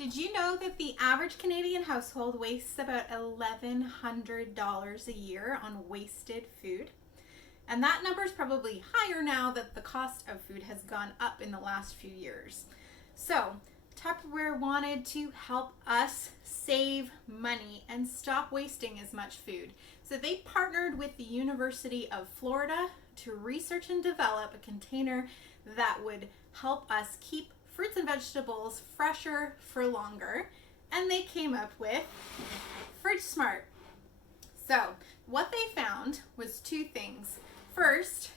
Did you know that the average Canadian household wastes about $1,100 a year on wasted food? And that number is probably higher now that the cost of food has gone up in the last few years. So, Tupperware wanted to help us save money and stop wasting as much food. So they partnered with the University of Florida to research and develop a container that would help us keep fruits and vegetables fresher for longer. And they came up with FridgeSmart. So what they found was two things. First,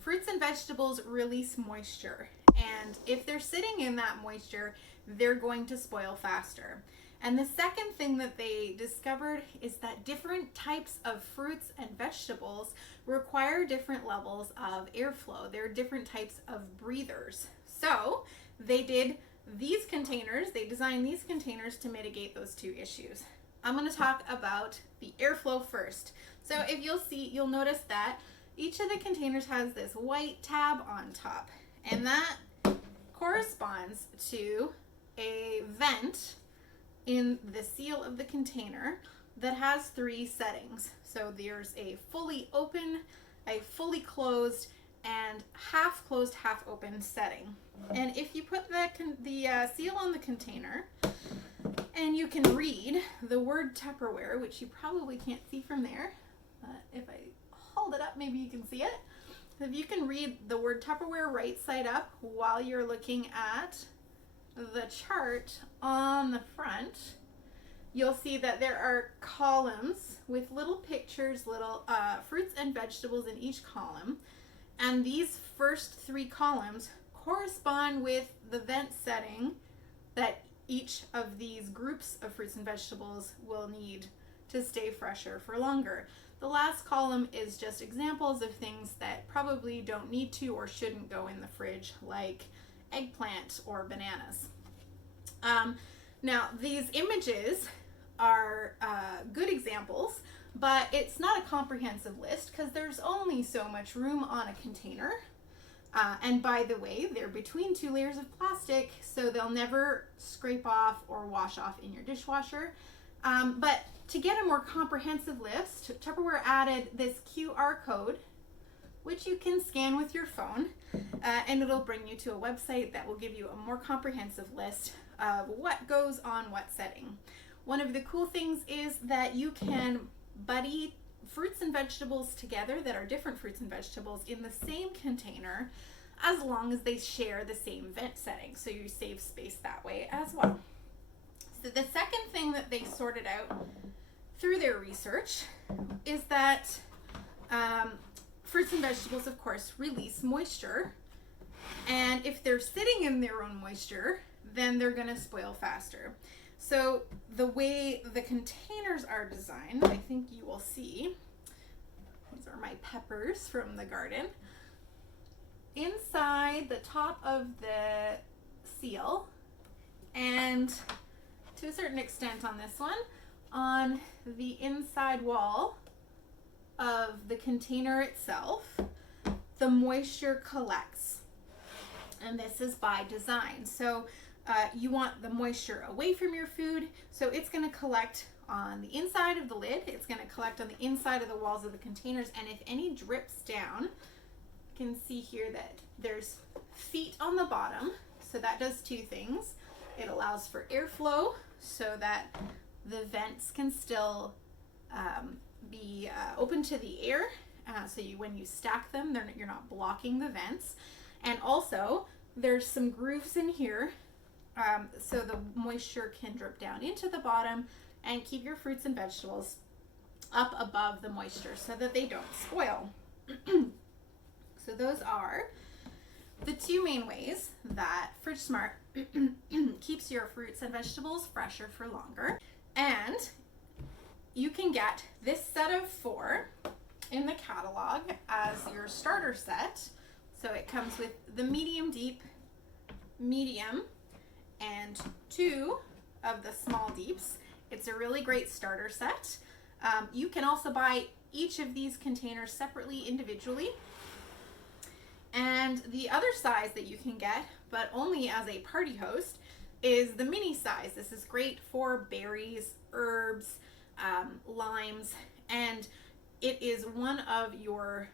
fruits and vegetables release moisture, and if they're sitting in that moisture, they're going to spoil faster. And the second thing that they discovered is that different types of fruits and vegetables require different levels of airflow. There are different types of breathers. So they did these containers, they designed these containers to mitigate those two issues. I'm going to talk about the airflow first. So if you'll notice that each of the containers has this white tab on top, and that corresponds to a vent in the seal of the container that has three settings. So there's a fully open, a fully closed, and half closed, half open setting. And if you put the seal on the container, and you can read the word Tupperware, which you probably can't see from there, but if I hold it up, maybe you can see it. If you can read the word Tupperware right side up while you're looking at the chart on the front, you'll see that there are columns with little pictures, little fruits and vegetables in each column. And these first three columns correspond with the vent setting that each of these groups of fruits and vegetables will need to stay fresher for longer. The last column is just examples of things that probably don't need to or shouldn't go in the fridge, like eggplant or bananas. Now, these images are good examples, but it's not a comprehensive list because there's only so much room on a container. And by the way, they're between two layers of plastic, so they'll never scrape off or wash off in your dishwasher. But to get a more comprehensive list, Tupperware added this QR code, which you can scan with your phone, and it'll bring you to a website that will give you a more comprehensive list of what goes on what setting. One of the cool things is that you can buddy fruits and vegetables together that are different fruits and vegetables in the same container as long as they share the same vent setting, so you save space that way as well. So the second thing that they sorted out through their research is that fruits and vegetables, of course, release moisture, and if they're sitting in their own moisture, then they're going to spoil faster. So the way the containers are designed, I think you will see, these are my peppers from the garden. Inside the top of the seal, and to a certain extent on this one, on the inside wall of the container itself, the moisture collects. And this is by design. So you want the moisture away from your food, so it's going to collect on the inside of the lid, it's going to collect on the inside of the walls of the containers, and if any drips down, you can see here that there's feet on the bottom, so that does two things. It allows for airflow so that the vents can still be open to the air, so when you stack them, you're not blocking the vents. And also, there's some grooves in here, so the moisture can drip down into the bottom and keep your fruits and vegetables up above the moisture so that they don't spoil. So those are the two main ways that FridgeSmart keeps your fruits and vegetables fresher for longer. And you can get this set of 4 in the catalog as your starter set. So it comes with the medium deep, medium, and 2 of the small deeps. It's a really great starter set. You can also buy each of these containers separately, individually. And the other size that you can get, but only as a party host, is the mini size. This is great for berries, herbs, limes, and it is one of your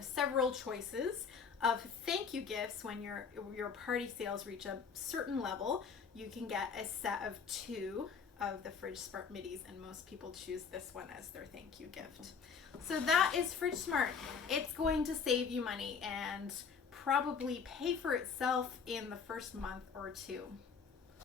several choices of thank you gifts. When your party sales reach a certain level, you can get a set of 2 of the FridgeSmart midis, and most people choose this one as their thank you gift. So that is FridgeSmart. It's going to save you money and probably pay for itself in the first month or 2.